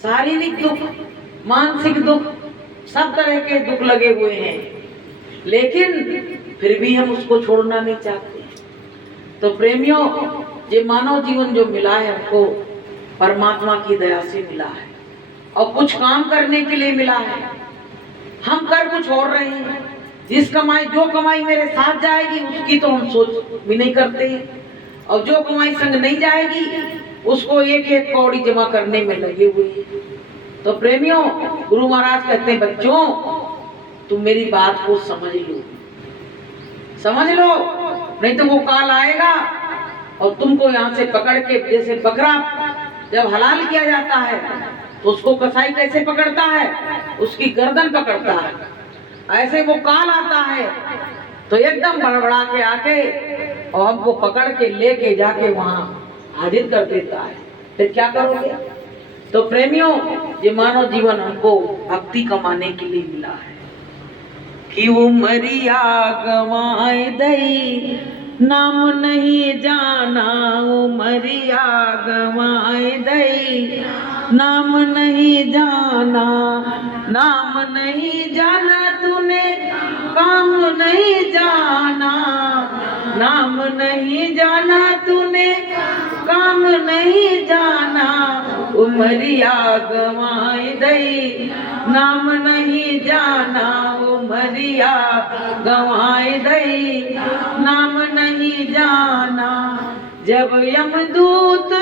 शारीरिक दुख, मानसिक दुख, सब तरह के दुख लगे हुए हैं, लेकिन फिर भी हम उसको छोड़ना नहीं चाहते। तो प्रेमियों, ये मानव जीवन जो मिला है हमको परमात्मा की दया से मिला है और कुछ काम करने के लिए मिला है। हम कर कुछ और रहे हैं। जिस कमाई, जो कमाई मेरे साथ जाएगी उसकी तो हम सोच भी नहीं करते, और जो कमाई संग नहीं जाएगी उसको एक एक कौड़ी जमा करने में लगे हुए हैं। तो प्रेमियों, गुरु महाराज कहते हैं, बच्चों तुम मेरी बात को समझ लो, समझ लो, नहीं तो वो काल आएगा और तुमको यहाँ से पकड़ के, जैसे बकरा जब हलाल किया जाता है तो उसको कसाई कैसे पकड़ता है, उसकी गर्दन पकड़ता है, ऐसे वो काल आता है तो एकदम बड़बड़ा के आके और हमको पकड़ के लेके जाके वहां हाजिर कर देता है। फिर क्या करोगे? तो प्रेमियों, ये मानव जीवन हमको भक्ति कमाने के लिए मिला है कि उमरिया गवाए दई नाम नहीं जाना, उमरिया गवाए दई नाम नहीं जाना, नाम नहीं जाना तूने काम नहीं जाना, नाम नहीं जाना तूने काम नहीं जाना, उमरिया गवाए दई नाम नहीं जाना, उमरिया गवाए दई नाम नहीं जाना। जब यमदूत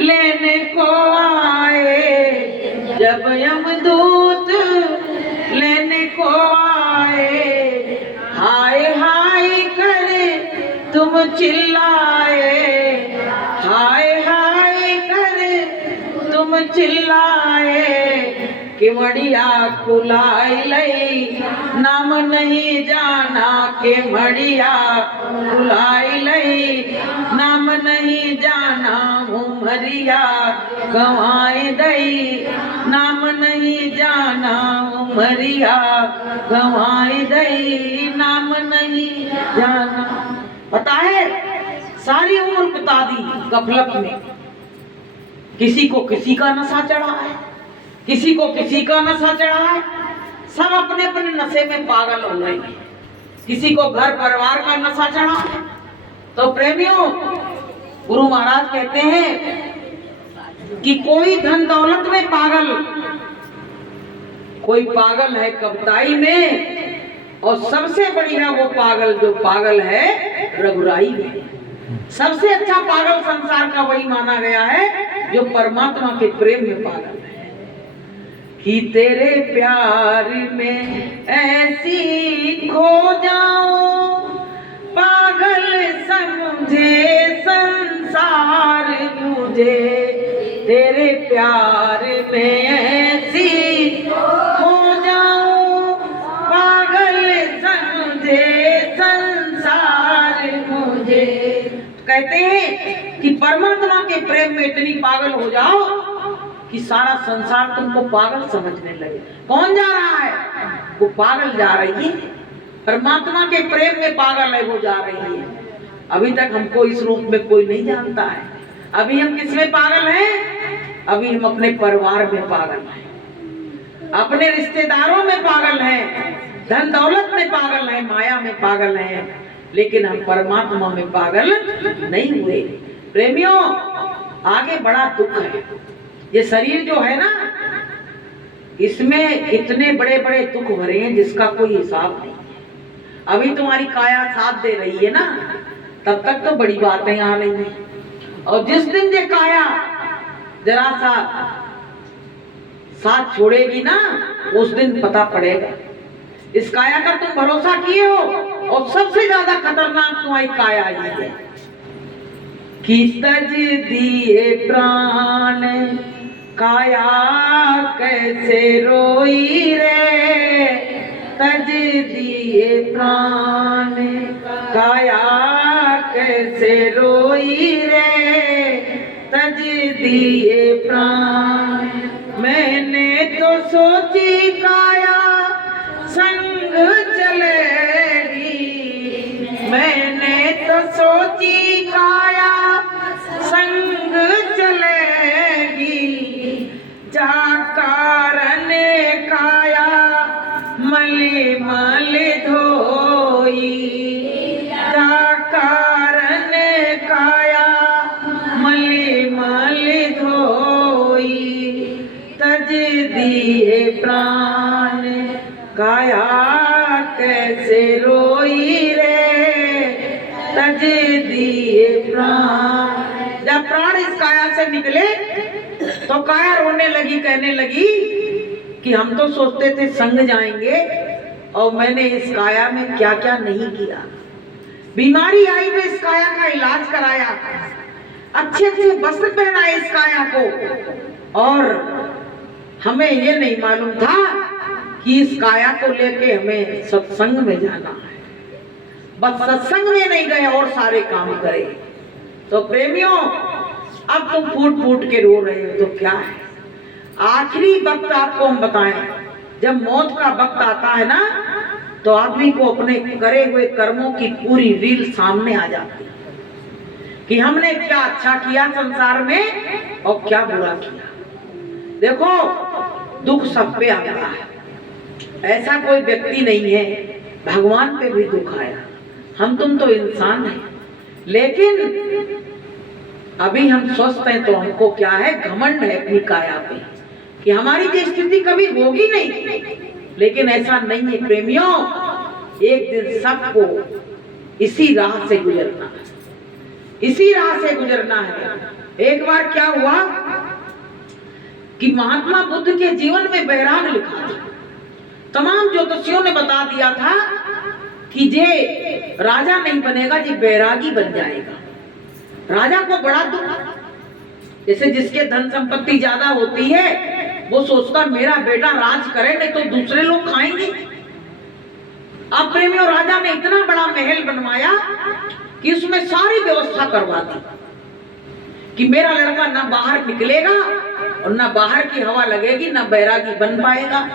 लेने को आए, जब यमदूत लेने को आए, हाय हाय करे तुम चिल्लाए, हाय हाय करे तुम चिल्लाए, केवड़िया कुलाई लई नाम नहीं जाना, केवड़िया कुलाई लई नाम नहीं जाना, उमरिया गवाए दई नाम नहीं जाना, उमरिया गवाए दई नाम नहीं जाना। पता है, सारी उम्र बिता दी गफलत में, किसी को किसी का नशा चढ़ा है, किसी को किसी का नशा चढ़ा है, सब अपने अपने नशे में पागल हो रहे हैं, किसी को घर परिवार का नशा चढ़ा है। तो प्रेमियों, गुरु महाराज कहते हैं कि कोई धन दौलत में पागल, कोई पागल है कविताई में, और सबसे बढ़िया वो पागल जो पागल है रघुराई में। सबसे अच्छा पागल संसार का वही माना गया है जो परमात्मा के प्रेम में पागल है। कि तेरे प्यार में ऐसी खो जाऊं, पागल समझे संसार मुझे, तेरे प्यार में ऐसी खो जाऊं, पागल समझे संसार मुझे। कहते हैं कि परमात्मा के प्रेम में इतनी पागल हो जाओ कि सारा संसार तुमको पागल समझने लगे। कौन जा रहा है? वो पागल जा रही है, परमात्मा के प्रेम में पागल है, वो जा रही है। अभी तक हमको इस रूप में कोई नहीं जानता है। अभी हम किस में पागल हैं? अभी हम अपने परिवार में पागल हैं, अपने रिश्तेदारों में पागल हैं, धन दौलत में पागल हैं, माया में पागल हैं, लेकिन हम परमात्मा में पागल नहीं हुए। प्रेमियों, आगे बड़ा दुख है। ये शरीर जो है ना, इसमें इतने बड़े बड़े दुख भरे हैं जिसका कोई हिसाब नहीं है। अभी तुम्हारी काया साथ दे रही है ना, तब तक तो बड़ी बातें आ रही हैं, और जिस दिन ये काया जरा सा साथ छोड़ेगी ना, उस दिन पता पड़ेगा। इस काया का तुम भरोसा किए हो, और सबसे ज्यादा खतरनाक तुम्हारी काया ही है कि तज दिए प्राण काया कैसे रोई रे, तज दिए प्राण काया कैसे रोई रे, तज दिए प्राण। मैंने तो सोची काया संग चलेगी, मैंने तो सोची काया संग चलेगी, जाग दिए प्राण, काया कैसे रोई रे, तज दिए प्राण। जब प्राण इस काया से निकले तो काया रोने लगी, कहने लगी कि हम तो सोचते थे संग जाएंगे और मैंने इस काया में क्या क्या नहीं किया। बीमारी आई तो इस काया का इलाज कराया, अच्छे अच्छे वस्त्र पहनाए इस काया को, और हमें ये नहीं मालूम था कि इस काया को लेके हमें सत्संग में जाना है। बस सत्संग में नहीं गए और सारे काम करे। तो प्रेमियों, अब तुम फूट फूट के रो रहे हो तो क्या है, आखिरी वक्त आपको हम बताएं, जब मौत का वक्त आता है ना, तो आदमी को अपने करे हुए कर्मों की पूरी रील सामने आ जाती है कि हमने क्या अच्छा किया संसार में और क्या बुरा किया। देखो, दुख सब पे आता है, ऐसा कोई व्यक्ति नहीं है, भगवान पे भी दुख आया। हम तुम तो इंसान हैं, लेकिन अभी हम स्वस्थ हैं तो हमको क्या है, घमंड है अपनी काया पे कि हमारी ये स्थिति कभी होगी नहीं। लेकिन ऐसा नहीं है प्रेमियों, एक दिन सबको इसी राह से गुजरना है, इसी राह से गुजरना है। एक बार क्या हुआ कि महात्मा बुद्ध के जीवन में बैराग लिखा था। तमाम ज्योतिषियों ने बता दिया था कि जे राजा नहीं बनेगा, जी बैरागी बन जाएगा। राजा को बड़ा दुख, जैसे जिसके धन संपत्ति ज्यादा होती है वो सोचता मेरा बेटा राज करे, नहीं तो दूसरे लोग खाएंगे। अब प्रेमियों, राजा ने इतना बड़ा महल बनवाया कि उसमें सारी व्यवस्था करवा दी कि मेरा लड़का ना बाहर निकलेगा और ना बाहर की हवा लगेगी, ना बैरागी बन पाएगा।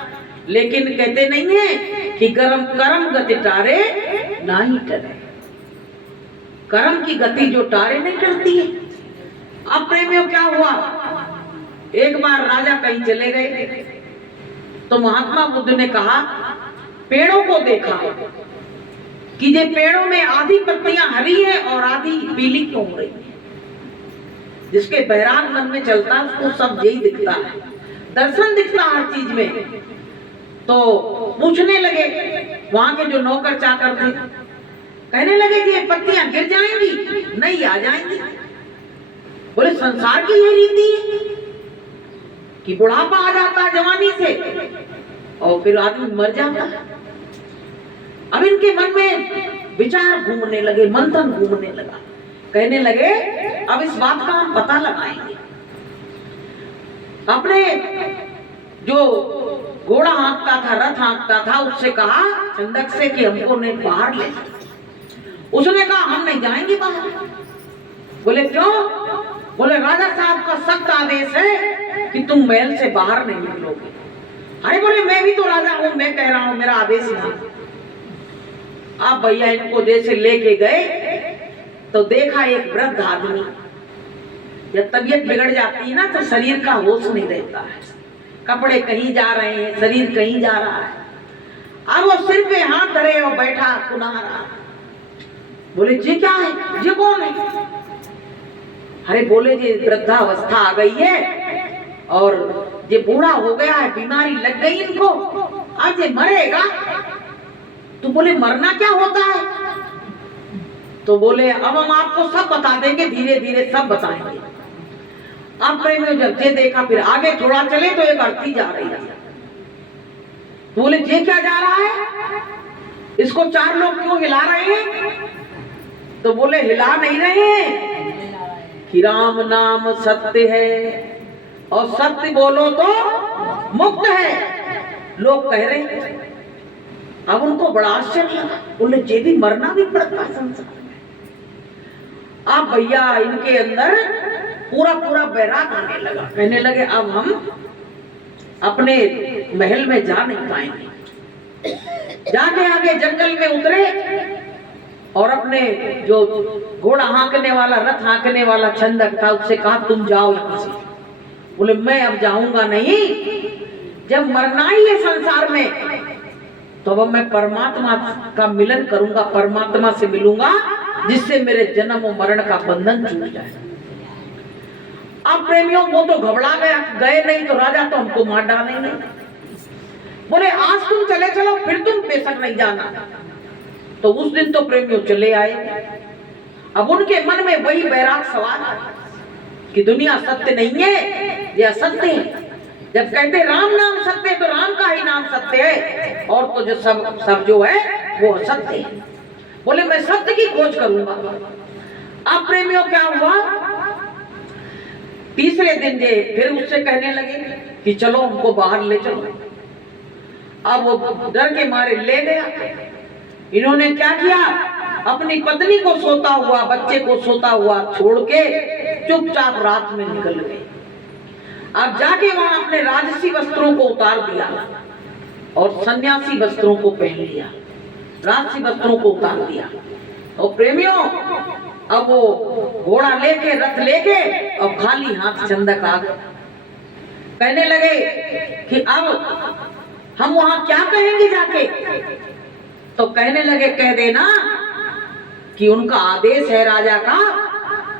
लेकिन कहते नहीं है कि कर्म कर्म गति टारे ना ही टरे, कर्म की गति जो टारे नहीं टरती है। अब प्रेमियों क्या हुआ, एक बार राजा कहीं चले गए तो महात्मा बुद्ध ने कहा, पेड़ों को देखा कि ये पेड़ों में आधी पत्तियां हरी है और आधी पीली क्यों हो रही है। जिसके बैराग मन में चलता है उसको सब यही दिखता है, दर्शन दिखता हर चीज में। तो पूछने लगे वहां के जो नौकर चाकर थे, कहने लगे कि ये पत्तियां गिर जाएंगी, नहीं आ जाएंगी। बोले संसार की ये रीति है कि बुढ़ापा आ जाता है जवानी से और फिर आदमी मर जाता है। अब इनके मन में विचार घूमने लगे, मंथन घूमने लगा। कहने लगे अब इस बात का हम पता लगाएंगे। अपने जो घोड़ा हाँकता था, रथ हाँकता था, उससे कहा चंदक से कि हमको ने बाहर ले। उसने कहा हम नहीं जाएंगे बाहर। बोले क्यों? बोले राजा साहब का सख्त आदेश है कि तुम महल से बाहर नहीं निकलोगे। अरे बोले मैं भी तो राजा हूं, मैं कह रहा हूं, मेरा आदेश नहीं। आप भैया इनको जैसे लेके गए तो देखा एक वृद्ध आदमी, जब तबीयत बिगड़ जाती है ना तो शरीर का होश नहीं रहता है, कपड़े कहीं जा रहे हैं, शरीर कहीं जा रहा है। अब वो सिर पे हाथ धरे और बैठा कुना रहा। बोले जी क्या है, जी कौन है? अरे बोले जी वृद्धावस्था आ गई है और ये बूढ़ा हो गया है, बीमारी लग गई इनको, अब ये मरेगा। तो बोले मरना क्या होता है? तो बोले अब हम आपको सब बता देंगे, धीरे धीरे सब बताएंगे। अब प्रेमियों जब ये देखा, फिर आगे थोड़ा चले तो एक अर्थी जा रही है। बोले ये क्या जा रहा है, इसको चार लोग क्यों हिला रहे हैं? तो बोले हिला नहीं रहे कि राम नाम सत्य है और सत्य बोलो तो मुक्त है, लोग कह रहे हैं। अब उनको बड़ा आश्चर्य लगा। बोले ये भी मरना भी पड़ता संसार में। अब भैया इनके अंदर पूरा पूरा बैराग आने लगा। कहने लगे अब हम अपने महल में जा नहीं पाएंगे। जाके आगे जंगल में उतरे और अपने जो घोड़ा हाँकने वाला, रथ हाँकने वाला छंदक था, उससे कहा तुम जाओ यहाँ से। बोले मैं अब जाऊंगा नहीं, जब मरना ही है संसार में तो अब मैं परमात्मा का मिलन करूंगा, परमात्मा से मिलूंगा जिससे मेरे जन्म और मरण का बंधन छूट जाए। अब प्रेमियों वो तो घबरा गए नहीं तो राजा तो हमको मार डालेंगे। बोले आज तुम चले चलो, फिर तुम बेशक नहीं जाना। तो उस दिन तो प्रेमियों चले आए। अब उनके मन में वही बैराग सवाल कि दुनिया सत्य नहीं है, ये असत्य है। जब कहते राम नाम सत्य है तो राम का ही नाम सत्य है, और तो जो सब जो है वो असत्य है। बोले मैं सत्य की खोज करूंगा। अब प्रेमियों क्या हुआ, तीसरे दिन ये फिर उससे कहने लगे कि चलो हमको बाहर ले चलो। अब वो डर के मारे ले गया। इन्होंने क्या किया, अपनी पत्नी को सोता हुआ, बच्चे को सोता हुआ छोड़ के चुपचाप रात में निकल गए। अब जाके वहां अपने राजसी वस्त्रों को उतार दिया और सन्यासी वस्त्रों को पहन लिया, राजसी वस्त्रों को उतार दिया। और प्रेमियों अब वो घोड़ा लेके, रथ लेके और खाली हाथ चंदक आ गए। कहने लगे कि अब हम वहां क्या कहेंगे जाके। तो कहने लगे कह देना कि उनका आदेश है राजा का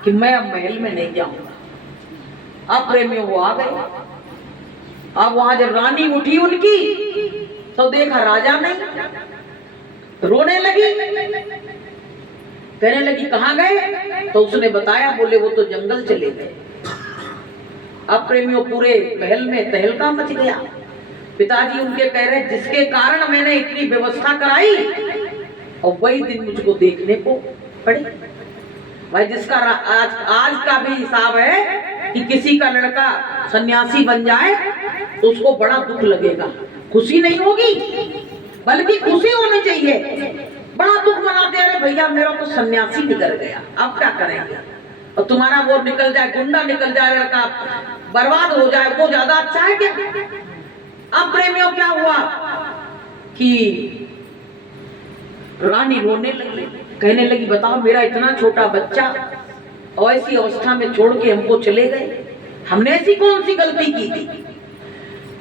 कि मैं अब महल में नहीं जाऊंगा। अब प्रेमियों वो आ गए। अब वहां जब रानी उठी उनकी तो देखा राजा नहीं, रोने लगी। कहने लगी कहां गए, तो उसने बताया, बोले वो तो जंगल चले गए। अब प्रेमियों पूरे महल में तहलका मच गया। पिताजी उनके कह रहे जिसके कारण मैंने इतनी व्यवस्था कराई और वही दिन मुझको देखने को पड़े। भाई जिसका आज का भी हिसाब है कि किसी का लड़का सन्यासी बन जाए तो उसको बड़ा दुख लगेगा, खुशी नहीं होगी, बल्कि खुशी होनी चाहिए। बड़ा दुख मनाते, अरे भैया मेरा तो सन्यासी निकल गया, अब क्या करेंगे। और तुम्हारा वो निकल जाए, गुंडा निकल जाए, लड़का बर्बाद हो जाए, वो ज्यादा अच्छा है क्या। अब प्रेमियों क्या हुआ कि रानी रोने लगी। कहने लगी बताओ मेरा इतना छोटा बच्चा और ऐसी अवस्था में छोड़ के हमको चले गए, हमने ऐसी कौन सी गलती की थी।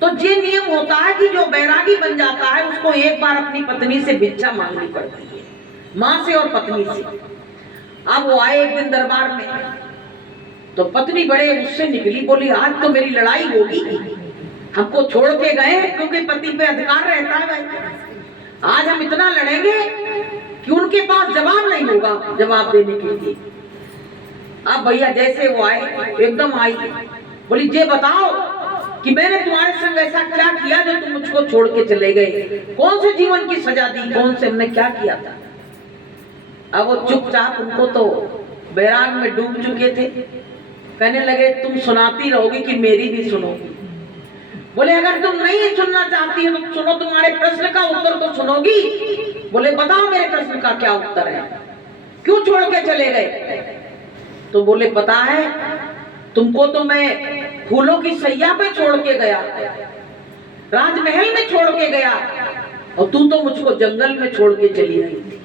तो ये नियम होता है कि जो बैरागी बन जाता है उसको एक बार अपनी पत्नी से भिक्षा मांगनी पड़ती है, माँ से और पत्नी से। अब वो आए एक दिन दरबार में, तो पत्नी बड़े उससे निकली, बोली आज तो मेरी लड़ाई होगी, हमको छोड़ के गए क्योंकि पति पे अधिकार रहता है भाई। आज हम इतना लड़ेंगे कि उनके पास जवाब नहीं होगा जवाब देने के लिए। अब भैया जैसे वो आए एकदम आई, बोली ये बताओ कि मैंने तुम्हारे संग ऐसा क्या किया जो तुम मुझको छोड़ के चले गए, कौन से जीवन की सजा दी, कौन से हमने क्या किया था। अब वो चुपचाप, उनको तो बैराग में डूब चुके थे। कहने लगे तुम सुनाती रहोगी कि मेरी भी सुनोगी। बोले अगर तुम नहीं सुनना चाहती है तो सुनो, तुम्हारे प्रश्न का उत्तर तो सुनोगी। बोले बताओ मेरे प्रश्न का क्या उत्तर है, क्यों छोड़ के चले गए। तो बोले पता है तुमको तो मैं फूलों की सैया पे छोड़ के गया, राजमहल में छोड़ के गया, और तू तो मुझको जंगल में छोड़ के चली आई थी।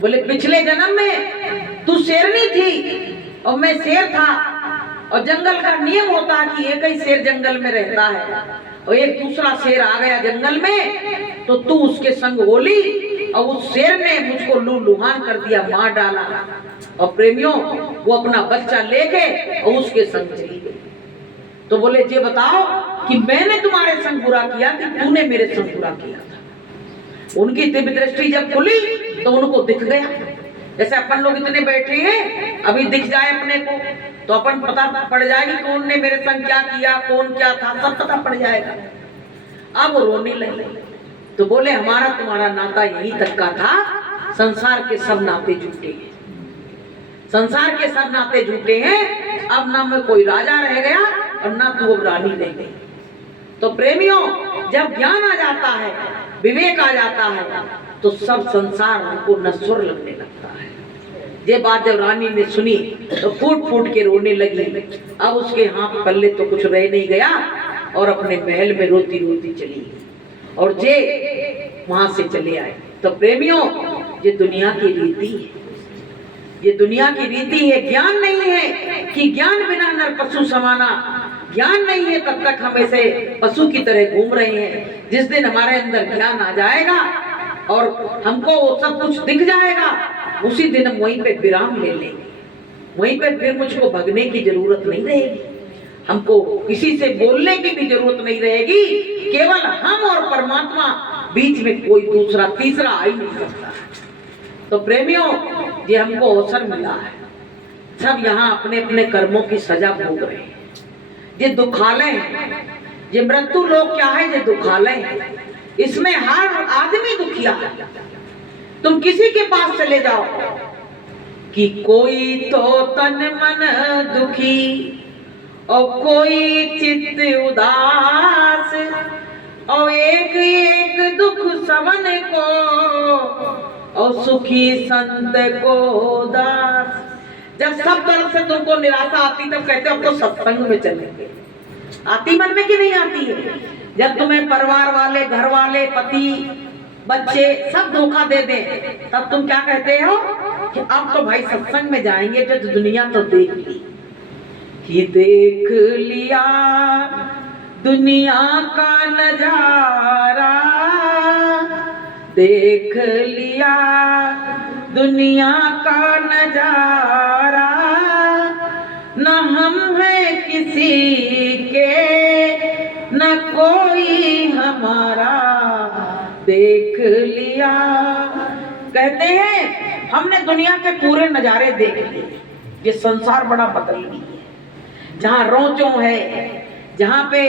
बोले पिछले जन्म में तू शेरनी थी और मैं शेर था, और जंगल का नियम होता है कि एक ही शेर जंगल में रहता है, और एक दूसरा शेर आ गया जंगल में तो तू उसके संग होली, और उस शेर ने मुझको लूलुहान कर दिया, मार डाला। और प्रेमियों वो अपना बच्चा लेके और उसके संग चली गई। तो बोले ये बताओ कि मैंने तुम्हारे संग बुरा किया कि तूने मेरे संग बुरा किया था। उनकी दिव्य दृष्टि जब खुली तो उनको दिख गया, जैसे अपन लोग इतने बैठे हैं, अभी दिख जाए अपने को तो अपन पता पड़ जाएगी कौन ने मेरे संग क्या किया, कौन क्या था, सब पता पड़ जाएगा। अब वो रोने लगे। तो बोले हमारा तुम्हारा नाता यही तक का था, संसार के सब नाते झूठे हैं, संसार के सब नाते झूठे हैं। अब ना मैं कोई राजा रह गया और ना तू रानी रह गई। तो प्रेमियों जब ज्ञान आ जाता है, विवेक आ जाता है, तो सब संसार हमको नश्वर लगने लगता है। ये बात जब रानी ने सुनी तो फूट फूट के रोने लगी। अब उसके हाथ पल्ले तो कुछ रह नहीं गया और अपने महल में रोती रोती चली गई और जे वहां से चले आए। तो प्रेमियों ये दुनिया की रीति है, ये दुनिया की रीति है। ज्ञान नहीं है कि ज्ञान बिना नर पशु समाना, ज्ञान नहीं है तब तक हम ऐसे पशु की तरह घूम रहे हैं। जिस दिन हमारे अंदर ज्ञान आ जाएगा और हमको वो सब कुछ दिख जाएगा, उसी दिन हम वहीं पे विराम ले लेंगे, वहीं पे फिर मुझको भगने की जरूरत नहीं रहेगी। हमको किसी से बोलने की भी जरूरत नहीं रहेगी, केवल हम और परमात्मा, बीच में कोई दूसरा तीसरा आ ही नहीं सकता। तो प्रेमियों, ये हमको अवसर मिला है, सब यहाँ अपने अपने कर्मों की सजा भोग रहे हैं। ये दुखालय है, ये मृत्यु लोक क्या है, ये दुखालय है। इसमें हर आदमी दुखिया है। तुम किसी के पास चले जाओ कि कोई तो तन मन दुखी और कोई चित्त उदास, और एक एक दुख सबन को, और सुखी संत को दास। जब सब तरफ से तुमको निराशा आती तब कहते हो अब तो सत्संग में चलेंगे। आती मन में कि नहीं आती है? जब तुम्हें परिवार वाले, घर वाले, पति, बच्चे सब धोखा दे दे, तब तुम क्या कहते हो कि अब तो भाई सत्संग में जाएंगे, जो दुनिया तो देख ली। कि देख लिया दुनिया का नजारा, देख लिया दुनिया का नजारा, न हम है किसी के न कोई हमारा, देख लिया। कहते हैं हमने दुनिया के पूरे नजारे देख लिए। ये संसार बड़ा बदल गई है। जहाँ रोचो है, जहाँ पे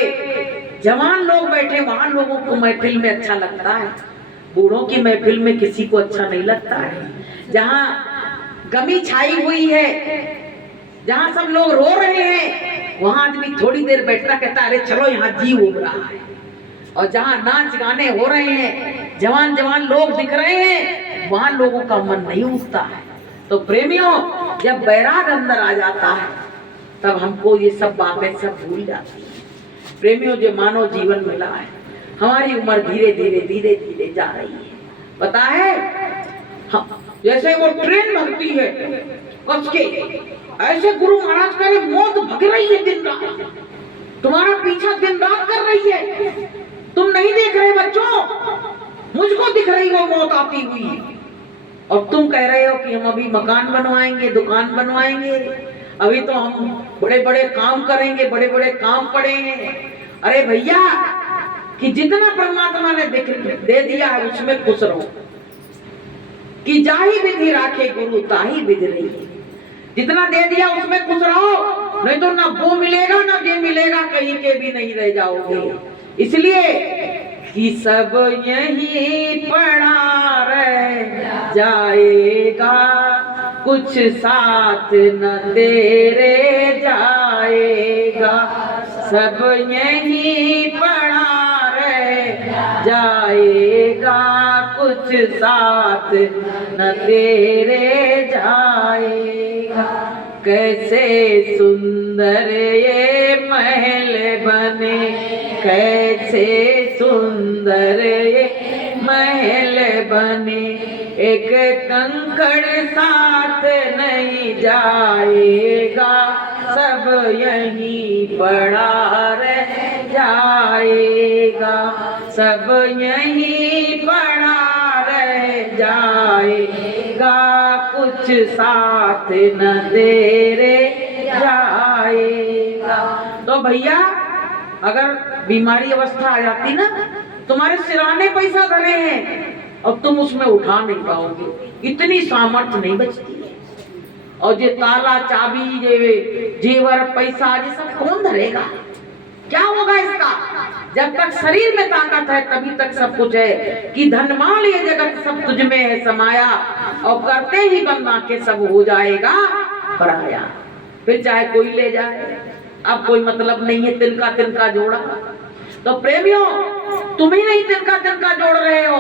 जवान लोग बैठे, वहां लोगों को महफिल में अच्छा लगता है, बूढ़ों की महफिल में किसी को अच्छा नहीं लगता है। जहाँ गमी छाई हुई है, जहाँ सब लोग रो रहे हैं, वहां आदमी थोड़ी देर बैठता कहता अरे चलो यहाँ जीव उग रहा है। और जहाँ नाच गाने हो रहे हैं, जवान जवान लोग दिख रहे हैं, वहां लोगों का मन नहीं उठता है। तो प्रेमियों, जब बैराग अंदर आ जाता है तब हमको ये सब बातें सब भूल जाती है। प्रेमियों, जो मानव जीवन मिला है, हमारी उम्र धीरे धीरे धीरे धीरे जा रही है। पता है, जैसे वो ट्रेन भगती है कस के, ऐसे गुरु महाराज कह रहे मौत भग रही है दिन रात, तुम्हारा पीछा दिन रात कर रही है। तुम नहीं देख रहे बच्चों, मुझको दिख रही वो मौत आती हुई, और तुम कह रहे हो कि हम अभी मकान बनवाएंगे, दुकान बनवाएंगे, अभी तो हम बड़े बड़े काम करेंगे, बड़े बड़े काम पड़े हैं। अरे भैया, कि जितना परमात्मा ने दे दिया है उसमें खुश रहो। कि जाही विधि राखे गुरु ताही विधि रही। जितना दे दिया उसमें खुश रहो, नहीं तो ना वो मिलेगा ना ये मिलेगा, कहीं के भी नहीं रह जाओगे। इसलिए कि सब यही पड़ा रह जाएगा, कुछ साथ न तेरे जाएगा। सब यही पड़ा रह जाएगा, कुछ साथ न तेरे जाएगा। कैसे सुंदर ये महल बने, कैसे सुंदर ये महल बने, एक कंकड़ साथ नहीं जाएगा, सब यहीं पड़ा रह जाएगा, सब यहीं पड़ा रह जाएगा, कुछ साथ न तेरे जाएगा। तो भैया, अगर बीमारी अवस्था आ जाती ना, तुम्हारे सिराने पैसा धरे हैं और तुम उसमें उठा नहीं पाओगे, इतनी सामर्थ्य नहीं बचती है। और ये ताला चाबी, ये जेवर पैसा, ये सब कौन धरेगा? क्या होगा इसका? जब तक शरीर में ताकत है तभी तक सब कुछ है। कि धनमाल ये जगत सब तुझ में है समाया, और करते ही बंदा के सब हो जाएगा पराया। फिर चाहे कोई ले जाए, अब कोई मतलब नहीं है तिनका तिनका जोड़ा। तो प्रेमियों, तुम ही नहीं तिनका तिनका जोड़ रहे हो,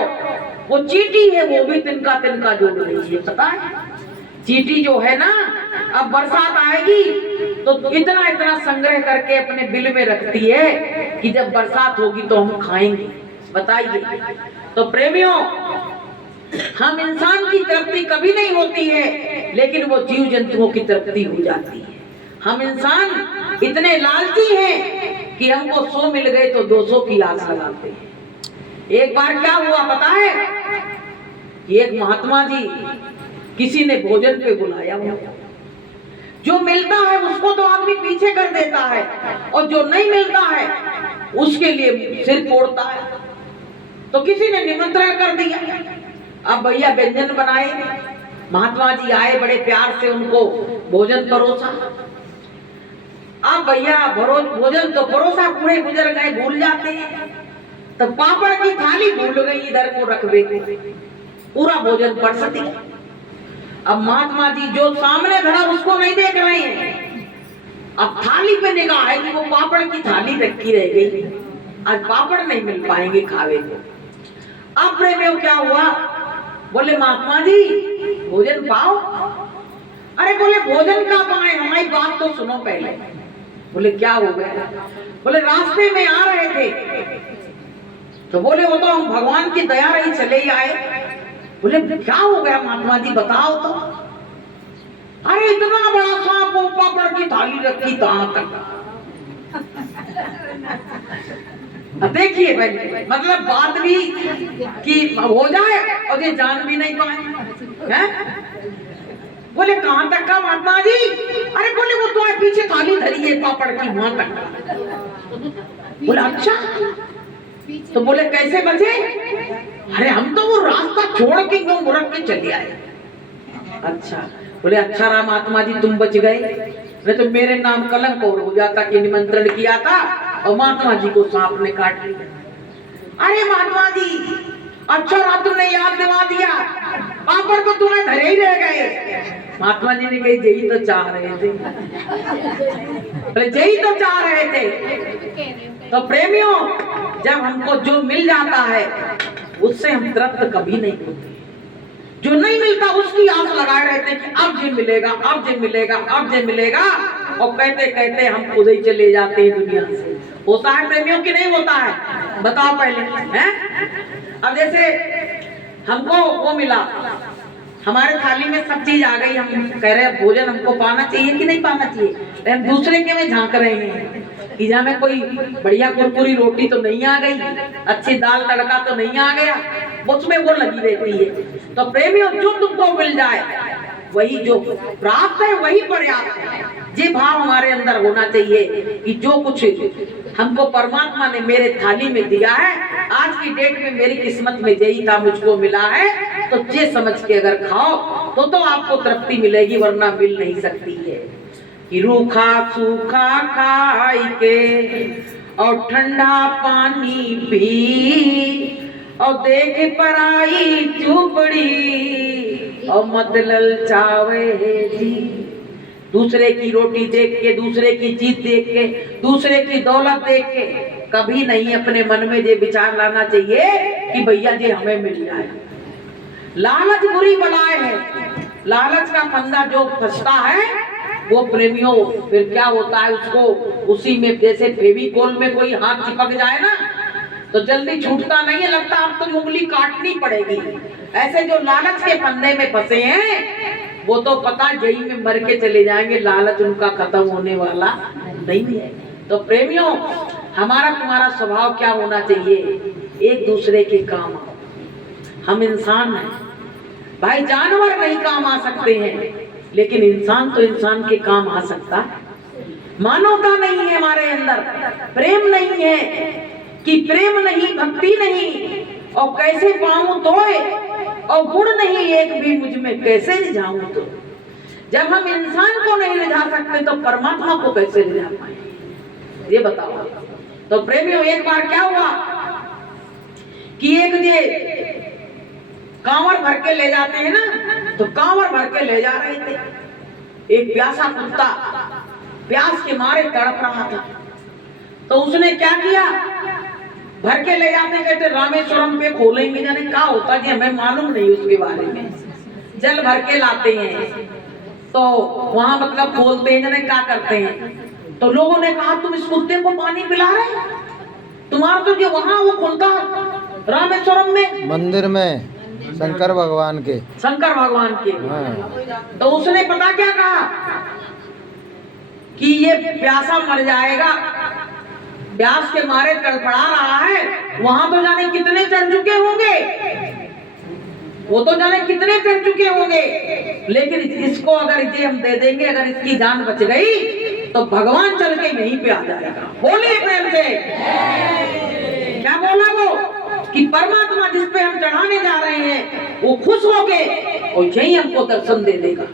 वो चींटी है वो भी तिनका तिनका जोड़ रही है। पता है, चींटी जो है ना, अब बरसात आएगी तो इतना इतना संग्रह करके अपने बिल में रखती है कि जब बरसात होगी तो हम खाएंगे। बताइए। तो प्रेमियों, हम इंसान की तृप्ति कभी नहीं होती है, लेकिन वो जीव जंतुओं की तृप्ति हो जाती है। हम इंसान इतने लालची हैं कि हमको 100 मिल गए तो 200 की आस लगाते हैं। एक बार क्या हुआ पता है? एक महात्मा जी किसी ने भोजन पे बुलाया हुआ, जो मिलता है उसको तो आदमी पीछे कर देता है, और जो नहीं मिलता है उसके लिए सिर फोड़ता है। तो किसी ने निमंत्रण कर दिया, अब भैया व्यंजन बनाए, महात्मा जी आए, बड़े प्यार से उनको भोजन परोसा। अब भैया भोजन तो परोसा, पूरे गुजर गए, भूल जाते हैं। तो पापड़ की थाली भूल गई, इधर को रखबे को, पूरा भोजन पड़ सके। अब महात्मा जी जो सामने धरा उसको नहीं देख रहे हैं, अब थाली पे निगाह है कि वो पापड़ की थाली रखी रह गई, आज पापड़ नहीं मिल पाएंगे खावे को। अब प्रेमियों क्या हुआ, बोले महात्मा जी भोजन पाओ। अरे बोले भोजन का पाए, हमारी बात तो सुनो पहले। बोले क्या हो गया? बोले रास्ते में आ रहे थे तो बोले वो तो हम भगवान की दया रही चले ही आए। बोले क्या हो गया महात्मा जी बताओ तो। अरे इतना बड़ा सांप वो पापड़ की थाली रखी कहां तक। देखिए भाई, मतलब बात भी कि हो जाए और ये जान भी नहीं पाए हैं? बोले कहां तक का महात्मा जी? अरे बोले वो तो पीछे थाली धरी है पापड़ की, वहां तक। बोले अच्छा, तो बोले कैसे बचे? अरे हम तो वो रास्ता छोड़ के वो मुड़क के चले आए। अच्छा, बोले अच्छा रहा महात्मा जी तुम बच गए, नहीं तो मेरे नाम कलंक और हो जाता कि निमंत्रण किया था और महात्मा जी को सांप ने काट लिया। अरे महात्मा जी अच्छा रहा तुमने याद दिला दिया, पापड़ तो तुम्हें धरे ही रह गए। महात्मा जी ने कही यही तो चाह रहे थे, यही तो चाह रहे थे। तो प्रेमियों, जब हमको जो मिल जाता है उससे हम तृप्त कभी नहीं होते, जो नहीं मिलता उसकी आस लगाए रहते कि अब ये मिलेगा, अब ये मिलेगा, अब ये मिलेगा, और कहते कहते हम खुद ही चले जाते हैं दुनिया से। होता है प्रेमियों की नहीं होता है? बताओ पहले हैं? अब जैसे हमको वो मिला, हमारे थाली में सब चीज आ गई, हम कह रहे हैं भोजन हमको पाना चाहिए कि नहीं पाना चाहिए, हम दूसरे के में झांक रहे हैं कि जहाँ में कोई बढ़िया कुरकुरी रोटी तो नहीं आ गई, अच्छी दाल तड़का तो नहीं आ गया, उसमें वो लगी रहती है। तो प्रेमियों, जो तुमको मिल जाए वही जो प्राप्त है वही पर्याप्त है। ये भाव हमारे अंदर होना चाहिए कि जो कुछ हमको परमात्मा ने मेरे थाली में दिया है, आज की डेट में मेरी किस्मत में यही था, मुझको मिला है, तो ये समझ के अगर खाओ तो आपको तृप्ति मिलेगी, वरना मिल नहीं सकती है। कि रूखा सूखा खाई के और ठंडा पानी पी, और देख पराई चुपड़ी और मत ललचावे जी। दूसरे की रोटी देख के, दूसरे की जीत देख के, दूसरे की दौलत देख के कभी नहीं अपने मन में ये विचार लाना चाहिए कि भैया जी हमें मिल जाए। लालच बुरी बलाए है, लालच का फंदा जो फंसता है वो प्रेमियों फिर क्या होता है, उसको उसी में जैसे फेविकोल में कोई हाथ चिपक जाए ना तो जल्दी छूटता नहीं है, लगता अब तो उंगली काटनी पड़ेगी। ऐसे जो लालच के फंदे में फंसे हैं वो तो पता यही में मर के चले जाएंगे, लालच उनका खत्म होने वाला नहीं है। तो प्रेमियों, हमारा तुम्हारा स्वभाव क्या होना चाहिए? एक दूसरे के काम आओ। हम इंसान हैं भाई, जानवर नहीं काम आ सकते हैं, लेकिन इंसान तो इंसान के काम आ सकता है। मानवता नहीं है हमारे अंदर, प्रेम नहीं है, कि प्रेम नहीं, भक्ति नहीं, और कैसे पाऊं तोए, और गुण नहीं एक भी मुझ में, कैसे रिझाऊं तो। जब हम इंसान को नहीं रिझा सकते तो परमात्मा को कैसे रिझा पाए, ये बताओ। तो प्रेमियों, एक बार क्या हुआ कि एक ये कांवर भर के ले जाते हैं ना, तो कांवर भर के ले जा रहे थे, एक प्यासा कुत्ता प्यास के मारे तड़प रहा था। तो उसने क्या किया, भर के ले जाते कहते रामेश्वरम पे खोलेंगे, जाने क्या होता जी हमें मालूम नहीं उसके बारे में। जल भर के लाते हैं तो वहां मतलब खोलते हैं, जाने क्या करते हैं। तो लोगों ने कहा तुम इस कुत्ते को पानी पिला रहे, तुम्हारा तो जो वहां वो खुलता रामेश्वरम में मंदिर में शंकर भगवान के हाँ। तो उसने पता क्या कहा कि ये प्यासा मर जाएगा, प्यास के मारे तड़फड़ा रहा है, वहां तो जाने कितने चढ़ चुके होंगे। वो तो जाने कितने कर चुके होंगे, लेकिन इसको अगर इसे हम दे देंगे, अगर इसकी जान बच गई तो भगवान चल के यहीं पे आ जाएगा। बोलिए प्रेम से। क्या बोला वो कि परमात्मा जिस पे हम चढ़ाने जा रहे हैं वो खुश होके और यहीं हमको दर्शन दे देगा,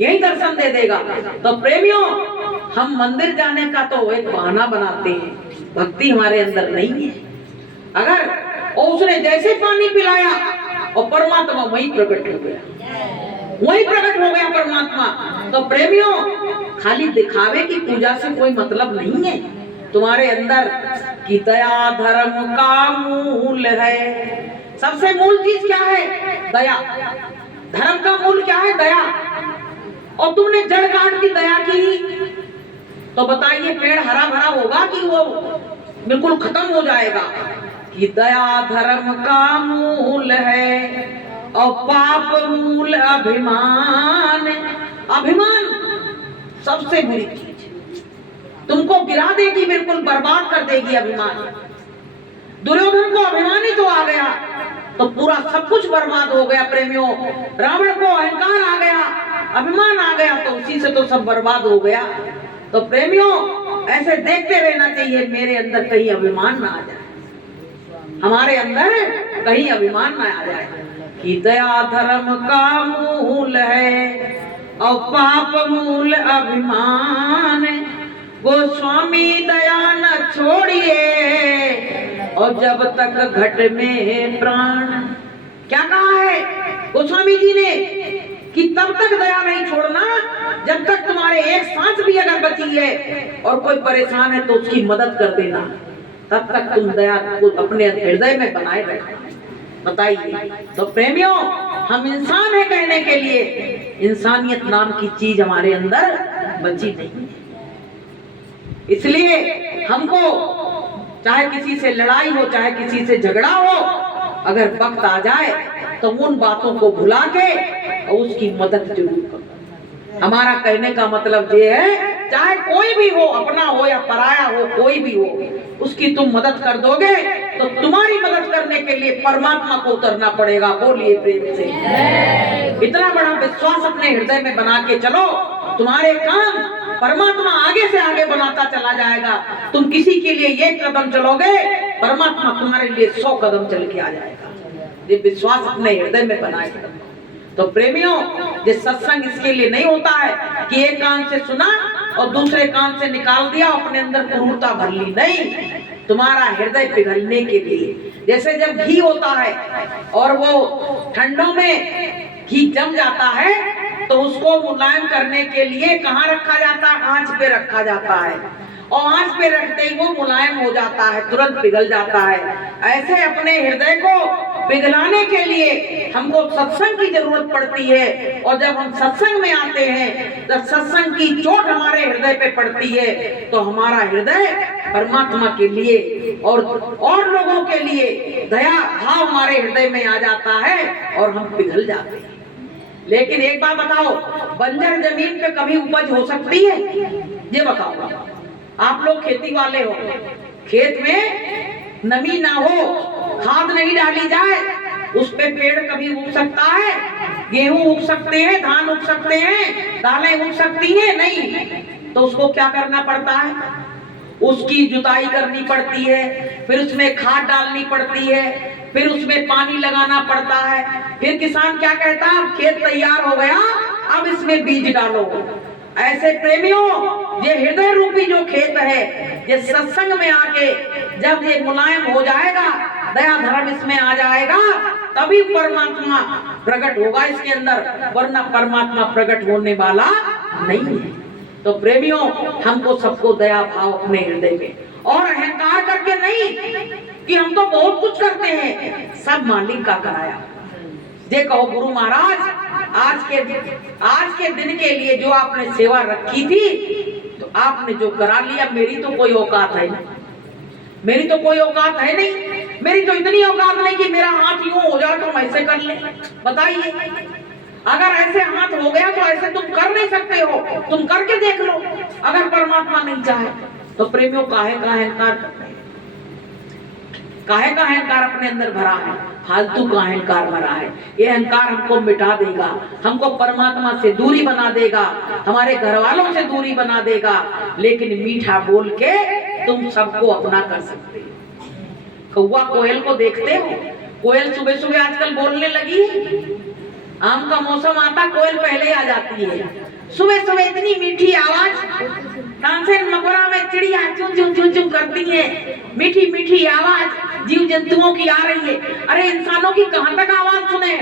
यही दर्शन दे देगा। तो प्रेमियों, हम मंदिर जाने का तो एक बहाना बनाते हैं, भक्ति हमारे अंदर नहीं है। अगर उसने जैसे पानी पिलाया और परमात्मा वही प्रकट हो गया, वही प्रकट हो गया परमात्मा। तो प्रेमियों, खाली दिखावे की पूजा से कोई मतलब नहीं है। तुम्हारे अंदर की दया धर्म का मूल है। सबसे मूल चीज क्या है? दया। धर्म का मूल क्या है? दया। और तुमने जड़ काट की दया की तो बताइए पेड़ हरा भरा होगा कि वो बिल्कुल खत्म हो जाएगा? कि दया धर्म का मूल है और पाप मूल अभिमान। अभिमान सबसे बुरी चीज, तुमको गिरा देगी, बिल्कुल बर्बाद कर देगी अभिमान। दुर्योधन को अभिमान ही तो आ गया तो पूरा सब कुछ बर्बाद हो गया प्रेमियों। रावण को अहंकार आ गया, अभिमान आ गया तो उसी से तो सब बर्बाद हो गया। तो प्रेमियों, ऐसे देखते रहना चाहिए मेरे अंदर कहीं अभिमान ना आ जाए, हमारे अंदर कहीं अभिमान ना आ जाए। कि दया धर्म का मूल है और पाप मूल अभिमान। गोस्वामी दया न छोड़िए और जब तक घट में प्राण। क्या कहा है गोस्वामी जी ने? कि तब तक दया नहीं छोड़ना जब तक तुम्हारे एक सांस भी अगर बची है और कोई परेशान है तो उसकी मदद कर देना, तब तक तुम दया को अपने हृदय में बनाए रखना। बताइए। तो प्रेमियों, हम इंसान है कहने के लिए, इंसानियत नाम की चीज हमारे अंदर बची नहीं है। इसलिए हमको चाहे किसी से लड़ाई हो, चाहे किसी से झगड़ा हो, अगर वक्त आ जाए तो उन बातों को भुला के और उसकी मदद जरूर करो। हमारा कहने का मतलब ये है, चाहे कोई भी हो, अपना हो या पराया हो, कोई भी हो, उसकी तुम मदद कर दोगे तो तुम्हारी मदद करने के लिए परमात्मा को उतरना पड़ेगा। बोलिए प्रेम से। इतना बड़ा विश्वास अपने हृदय में बना के चलो, तुम्हारे काम परमात्मा आगे से आगे बनाता चला जाएगा। तुम किसी के लिए एक कदम चलोगे, परमात्मा तुम्हारे लिए 100 कदम चल के आ जाएगा। ये विश्वास अपने हृदय में बनाए। तो प्रेमियों, ये सत्संग इसके लिए नहीं होता है कि एक कान से सुना और दूसरे कान से निकाल दिया, अपने अंदर क्रूरता भर ली। नहीं, तुम्हारा हृदय पिघलने के लिए। जैसे जब घी होता है और वो ठंडों में घी जम जाता है तो उसको मुलायम करने के लिए कहाँ रखा जाता है? आंच पे रखा जाता है, और आंच पे रखते ही वो मुलायम हो जाता है, तुरंत पिघल जाता है। ऐसे अपने हृदय को पिघलाने के लिए हमको सत्संग की जरूरत पड़ती है। और जब हम सत्संग में आते हैं, जब सत्संग की चोट हमारे हृदय पे पड़ती है तो हमारा हृदय परमात्मा के लिए और लोगों के लिए दया भाव हमारे हृदय में आ जाता है और हम पिघल जाते हैं। लेकिन एक बात बताओ, बंजर जमीन पे कभी उपज हो सकती है? ये बताओ। आप लोग खेती वाले हो, खेत में नमी ना हो, खाद नहीं डाली जाए, उस पे पेड़ कभी उग सकता है? गेहूं उग सकते हैं, धान उग सकते हैं, दालें उग सकती हैं? नहीं। तो उसको क्या करना पड़ता है? उसकी जुताई करनी पड़ती है, फिर उसमें खाद डालनी पड़ती है, फिर उसमें पानी लगाना पड़ता है। फिर किसान क्या कहता है? खेत तैयार हो गया, अब इसमें बीज डालो। ऐसे प्रेमियों, ये हृदय रूपी जो खेत है, ये सत्संग में आके जब ये मुलायम हो जाएगा, दया धर्म इसमें आ जाएगा, तभी परमात्मा प्रकट होगा इसके अंदर, वरना परमात्मा प्रकट होने वाला नहीं है। तो प्रेमियों, हमको सबको दया भाव अपने हृदय में, और अहंकार करके नहीं कि हम तो बहुत कुछ करते हैं, सब मालिक का कराया। ये कहो गुरु महाराज, आज के दिन के लिए जो आपने सेवा रखी थी, तो आपने जो करा लिया, मेरी तो कोई औकात है नहीं, मेरी तो कोई औकात है नहीं, मेरी तो इतनी औकात नहीं कि मेरा हाथ यूं हो जाए तो मैं ऐसे कर ले। बताइए, अगर ऐसे हाथ हो गया तो ऐसे तुम कर नहीं सकते हो, तुम करके देख लो। अगर परमात्मा नहीं चाहे तो प्रेमियों, काहे का अहंकार करते हैं? काहे का अहंकार अपने अंदर भरा है, फालतू का अहंकार भरा है। ये अहंकार हमको मिटा देगा, हमको परमात्मा से दूरी बना देगा, हमारे घर वालों से दूरी बना देगा। लेकिन मीठा बोल के तुम सबको अपना कर सकते हो। कौवा कोयल को देखते हो, कोयल सुबह सुबह आजकल बोलने लगी है। आम का मौसम आता, कोयल पहले आ जाती है। सुबह सुबह इतनी मीठी आवाज, तानसेन मकबरा में चिड़िया चुं चुं चुं चुं करती है, मीठी मीठी आवाज जीव जंतुओं की आ रही है। अरे इंसानों की कहां तक आवाज सुने,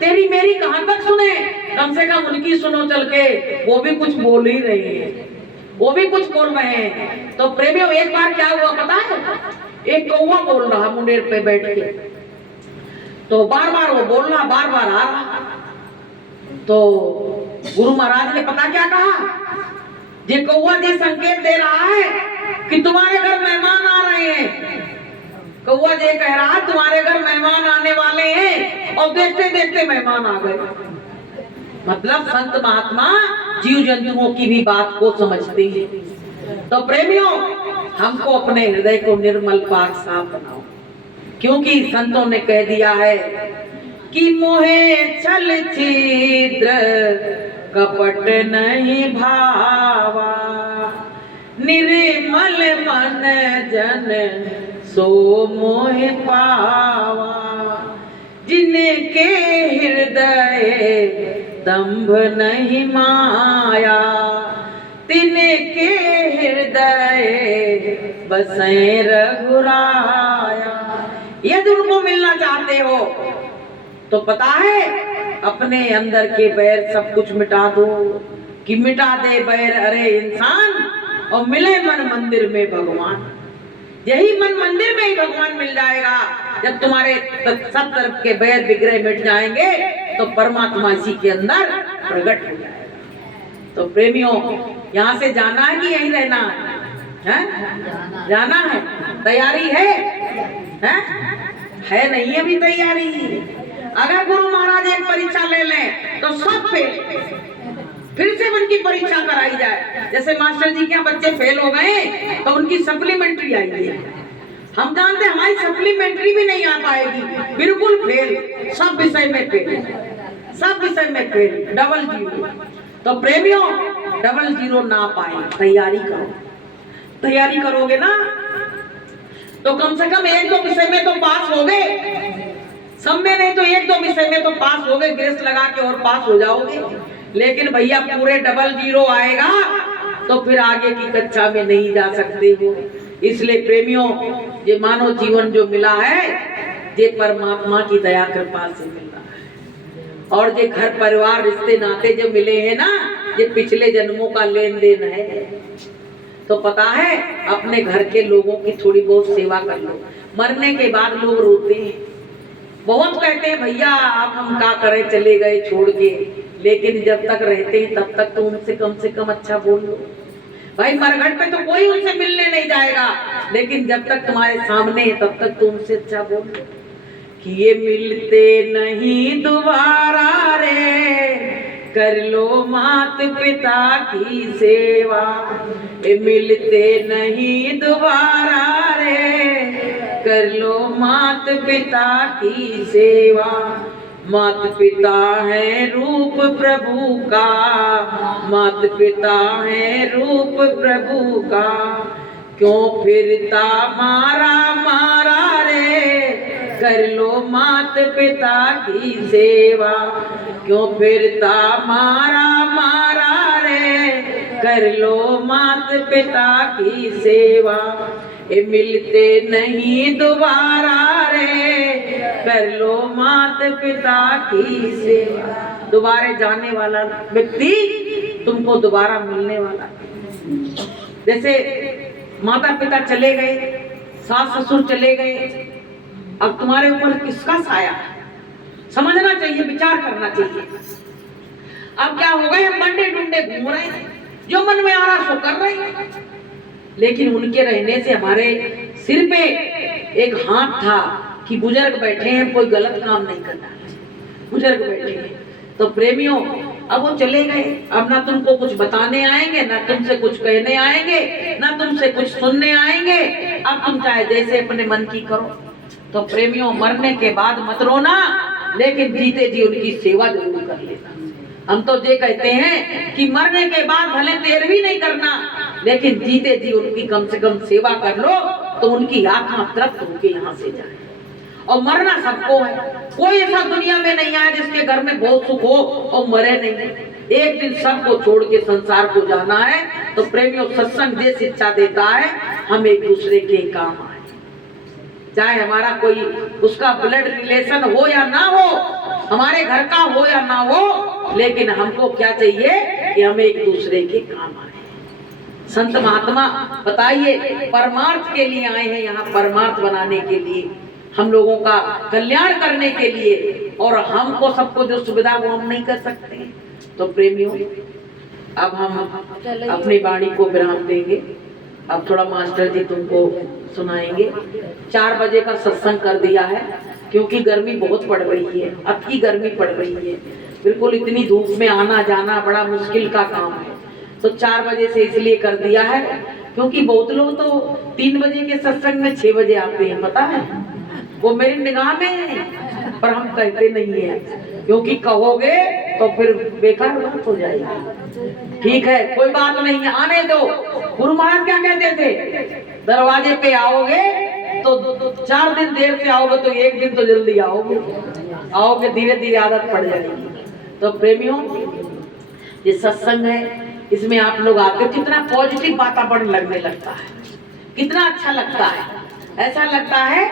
तेरी मेरी कहां तक सुने, कम से कम उनकी सुनो चल के, वो भी कुछ बोल ही रही है, वो भी कुछ बोल रहे हैं। तो प्रेमियों, एक बार क्या हुआ पता है, एक कौवा बोल रहा मुंडेर पे बैठ के, तो बार बार वो बोल रहा, बार बार आ रहा। तो गुरु महाराज ने पता क्या कहा, ये कौवा जी संकेत दे रहा है कि तुम्हारे घर मेहमान आ रहे हैं। कौवा जी कह रहा तुम्हारे घर मेहमान आने वाले हैं, और देखते देखते मेहमान आ गए। मतलब संत महात्मा जीव जंतुओं की भी बात को समझते हैं। तो प्रेमियों, हमको अपने हृदय को निर्मल पाक साफ बनाओ, क्योंकि संतों ने कह दिया है कि मोहे छल छिद्र कपट नहीं भावा, निर्मल मन जन सो मोह पावा, जिनके हृदय दंभ नहीं माया, तिनके हृदय बसे रघुराया। यदि उनको मिलना चाहते हो तो पता है, अपने अंदर के बैर सब कुछ मिटा दो, कि मिटा दे बैर अरे इंसान, और मिले मन मंदिर में भगवान। यही मन मंदिर में ही भगवान मिल जाएगा। जब तुम्हारे सब तरफ के बैर विग्रह मिट जाएंगे तो परमात्मा इसी के अंदर प्रकट हो जाएगा। तो प्रेमियों, यहाँ से जाना है कि यहीं रहना है? जाना है। तैयारी है नहीं अभी तैयारी। अगर गुरु महाराज एक परीक्षा ले लें तो सब फेल, फिर से उनकी परीक्षा कराई जाए। जैसे मास्टर जी के यहाँ बच्चे फेल हो गए तो उनकी सप्लीमेंट्री आई है। हम जानते हैं हमारी सप्लीमेंट्री भी नहीं आ पाएगी, बिल्कुल फेल, सब विषय में फेल, सब विषय में फेल, डबल जीरो। तो प्रेमियों, डबल जीरो ना पाए, तैयारी करो। तैयारी करोगे ना तो कम से कम एक दो विषय में तो पास हो गए, सब में नहीं तो एक दो विषय में तो पास हो गए, ग्रेस लगा के और पास हो जाओगे। लेकिन भैया पूरे डबल जीरो आएगा तो फिर आगे की कक्षा में नहीं जा सकते हो। इसलिए प्रेमियों, ये मानव जीवन जो मिला है ये परमात्मा की दया कृपा से मिल रहा है। और ये घर परिवार रिश्ते नाते जो मिले हैं ना, ये पिछले जन्मों का लेन देन है। तो पता है, अपने घर के लोगों की थोड़ी बहुत सेवा कर लो। मरने के बाद लोग रोते हैं, बहुत कहते हैं भैया आप हम क्या करें, चले गए छोड़ के, लेकिन जब तक रहते हैं तब तक तो उनसे कम से कम अच्छा बोल लो। भाई मरघट पे तो कोई उनसे मिलने नहीं जाएगा, लेकिन जब तक तुम्हारे सामने है तब तक तो उनसे अच्छा बोल लो कि ये मिलते नहीं दोबारा रे, कर लो मात पिता की सेवा। ये मिलते नहीं दोबारा रे, कर लो मात पिता की सेवा। मात पिता है रूप प्रभु का, मात पिता है रूप प्रभु का, क्यों फिरता मारा मारा रे, कर लो मात पिता की सेवा। क्यों फिरता मारा मारा रे, कर लो मात पिता की सेवा। ये मिलते नहीं दोबारा रे, कर लो मात पिता की सेवा। दोबारा जाने वाला व्यक्ति तुमको दोबारा मिलने वाला। जैसे माता पिता चले गए, सास ससुर चले गए, अब तुम्हारे ऊपर किसका साया? समझना चाहिए, विचार करना चाहिए। अब क्या हो गए, हम बंडे डुंडे घूम रहे हैं, जो मन में आ रहा सो कर रहे हैं, लेकिन उनके रहने से हमारे सिर पे एक हाथ था कि बुजुर्ग बैठे हैं, कोई गलत काम नहीं करना, बुजुर्ग बैठे हैं। तो प्रेमियों, अब वो चले गए, अब ना तुमको कुछ बताने आएंगे, ना तुमसे कुछ कहने आएंगे, ना तुमसे कुछ सुनने आएंगे। अब तुम चाहे जैसे अपने मन की करो। तो प्रेमियों, मरने के बाद मत रोना, लेकिन जीते जी उनकी सेवा जरूर कर लेना। हम तो ये कहते हैं कि मरने के बाद भले देर भी नहीं करना, लेकिन जीते जी उनकी कम से कम सेवा कर लो, तो उनकी आत्मा तृप्त होके यहाँ से जाए। और मरना सबको है, कोई ऐसा दुनिया में नहीं आया जिसके घर में बहुत सुख हो और मरे नहीं। एक दिन सबको छोड़ के संसार को जाना है। तो प्रेमियों, सत्संग ये शिक्षा देता है, हम एक दूसरे के काम आए, चाहे हमारा कोई उसका ब्लड रिलेशन हो या ना हो, हमारे घर का हो या ना हो, लेकिन हमको क्या चाहिए कि हम एक दूसरे के काम आए। संत महात्मा बताइए, परमार्थ के लिए आए हैं यहाँ, परमार्थ बनाने के लिए, हम लोगों का कल्याण करने के लिए, और हमको सबको जो सुविधा वो हम नहीं कर सकते। तो प्रेमियों, अब हम अपनी वाणी को विराम देंगे। अब थोड़ा मास्टर जी तुमको सुनाएंगे। 4 बजे का सत्संग कर दिया है, क्योंकि गर्मी बहुत पड़ रही है, अति गर्मी पड़ रही है, बिल्कुल इतनी धूप में आना जाना बड़ा मुश्किल का काम है। तो 4 बजे से इसलिए कर दिया है, क्योंकि बहुत लोग तो 3 बजे के सत्संग में 6 बजे आते हैं, पता है, वो मेरी निगाह में है, पर हम कहते नहीं है, क्योंकि कहोगे तो फिर बेकार बात हो जाएगी। ठीक है, कोई बात नहीं है, आने दो। गुरु महाराज क्या कहते थे, दरवाजे पे आओगे तो 4 दिन देर से आओगे तो 1 दिन तो जल्दी आओगे, धीरे धीरे आदत पड़ जाएगी। तो प्रेमियों, ये सत्संग है, इसमें आप लोग आते हो, कितना पॉजिटिव वातावरण लगने लगता है, कितना अच्छा लगता है, ऐसा लगता है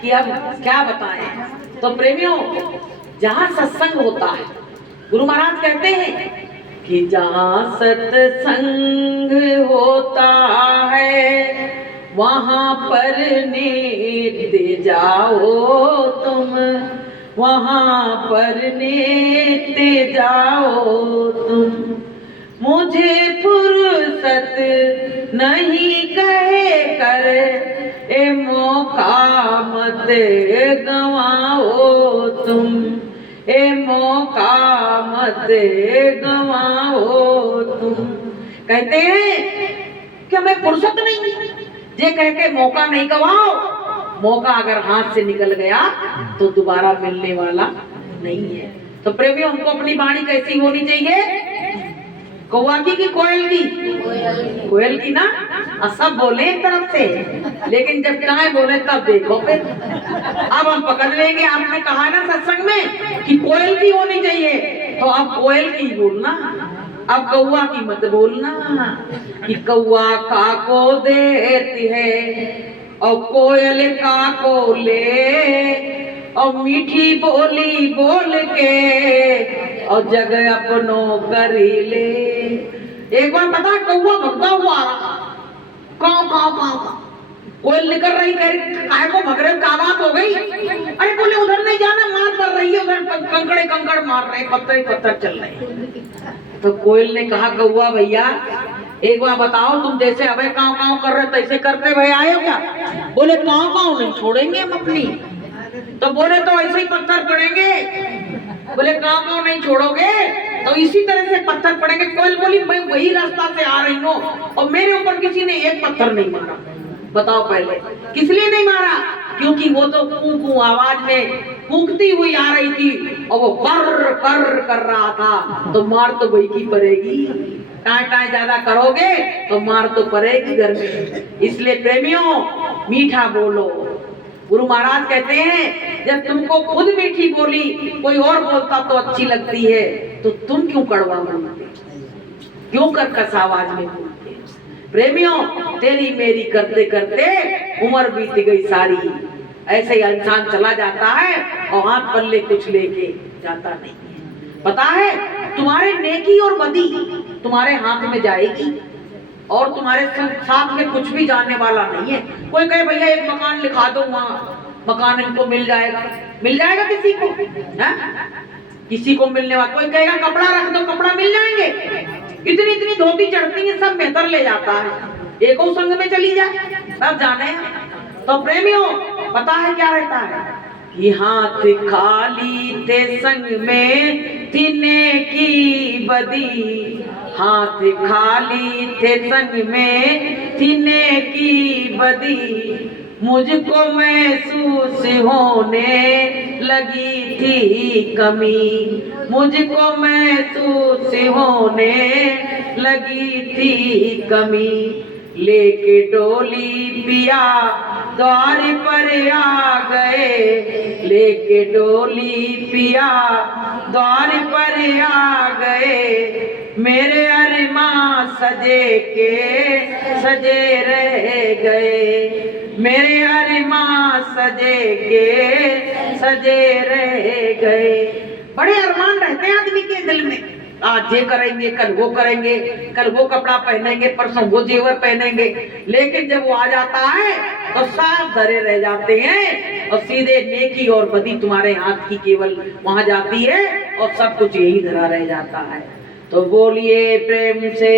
कि अब क्या बताएं। तो प्रेमियों, जहाँ सत्संग होता है, गुरु महाराज कहते हैं कि जहाँ सत्संग होता है वहाँ पर नित्य जाओ तुम, वहाँ पर नित्य जाओ तुम। मुझे फुर्सत नहीं कहे कर ए मौका मत गवाओ तुम, ए मौका मत गवाओ तुम। कहते हैं कि हमें फुर्सत नहीं, ये कह के मौका नहीं गवाओ। मौका अगर हाथ से निकल गया तो दोबारा मिलने वाला नहीं है। तो प्रेमियों, हमको अपनी वाणी कैसी होनी चाहिए, कौवा की कि कोयल की? कोयल की ना। सब बोले एक तरफ से, लेकिन जब कहाँ बोले तब देखो फिर। अब हम पकड़ लेंगे, आपने कहा ना सत्संग में कि कोयल की होनी चाहिए, तो अब कोयल की बोलना, अब कौवा की मत बोलना कि कौवा का को देती है और कोयल का को ले, और मीठी बोली बोल के और जग अपनों करी ले। एक बार पता, कौवा भगता हुआ काव काव काव, कोयल निकल रही, काय को भग रहे, क्या बात हो गई? अरे बोले उधर नहीं जाना, मार पड़ रही है, उधर कंकड़े कंकड़ मार रहे, पत्थर ही पत्थर चल रहे। तो कोयल ने कहा, कौवा भैया एक बार बताओ, तुम जैसे अबे काव काव कर रहे तैसे करते भैया आए हो क्या? बोले काव काव नहीं छोड़ेंगे हम अपनी। तो बोले तो ऐसे ही पत्थर पड़ेंगे। बोले काव काव नहीं छोड़ोगे तो इसी तरह से पत्थर पड़ेंगे। कोयल बोली, मैं वही रास्ता से आ रही हूँ और मेरे ऊपर किसी ने एक पत्थर नहीं मारा। बताओ पहले किस लिए नहीं मारा? क्योंकि वो तो कू कू आवाज में कूकती हुई आ रही थी और वो कर कर रहा था, तो मार तो वही की पड़ेगी। टाई टाई ज्यादा करोगे तो मार तो पड़ेगी घर में। इसलिए प्रेमियों, मीठा बोलो। गुरु महाराज कहते हैं, जब तुमको खुद मीठी बोली कोई और बोलता तो अच्छी लगती है, तो तुम क्यों कड़वा बोलते, क्यों कर्कश आवाज में बोलते? प्रेमियों, तेरी मेरी करते करते उम्र बीत गई सारी। ऐसे ही इंसान चला जाता है और हाथ पल्ले कुछ लेके जाता नहीं है। पता है, तुम्हारे नेकी और बदी तुम्हारे हाथ में जाएगी और तुम्हारे साथ में कुछ भी जाने वाला नहीं है। कोई कहे भैया एक मकान लिखा दो, वहाँ मकान इनको मिल जाएगा किसी को है? किसी को मिलने वाला। कोई कहेगा कपड़ा रख दो, कपड़ा मिल जाएंगे। इतनी इतनी धोती चढ़ती है, सब मेहतर ले जाता है। एको संग में चली जाए तब जाने। तो प्रेमियों, पता है क्या रहता है कि हाथ खाली थे संग में थी नेकी बदी, हाथ खाली थे संग में थी नेकी बदी, मुझको महसूस होने लगी थी कमी, मुझको महसूस होने लगी थी कमी। लेके डोली पिया द्वार पर आ गए, लेके डोली पिया द्वार पर आ गए। मेरे अरमां सजे के सजे रह गए, मेरे अरमां सजे के सजे रह गए। बड़े अरमान रहते हैं आदमी के दिल में, आज ये करेंगे, कल वो करेंगे, कल वो कपड़ा पहनेंगे, परसों वो जेवर पहनेंगे, लेकिन जब वो आ जाता है तो सब धरे रह जाते हैं और सीधे नेकी और बदी तुम्हारे हाथ की केवल वहां जाती है और सब कुछ यही धरा रह जाता है। तो बोलिए प्रेम से।